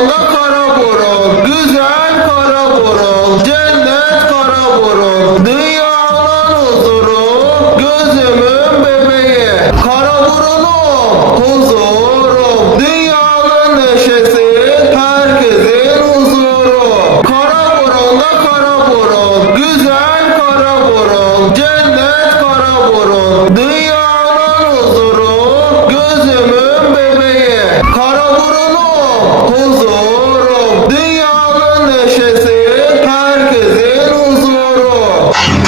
burunlu kara burun, güzel kara burun, cennet kara burun, dünyanın huzuru, gözümün bebeği. Kara burunum, huzurum, dünyanın neşesi, herkesin huzuru. Kara burunlu kara burun, güzel kara burun, cennet kara burun, dünyanın huzuru, gözümün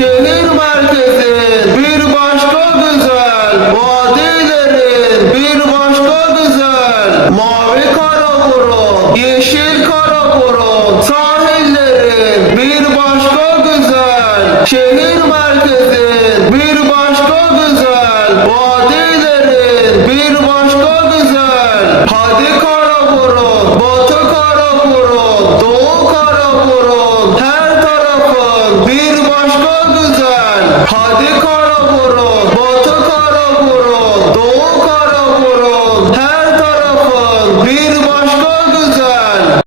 Şehir merkezi bir başka güzel. Vadilerin bir başka güzel. Mavi karaburun, yeşil karaburun. Sahillerin bir başka güzel. Şehir merkezi bir başka güzel. Vadilerin bir başka güzel. Hadi আমাদের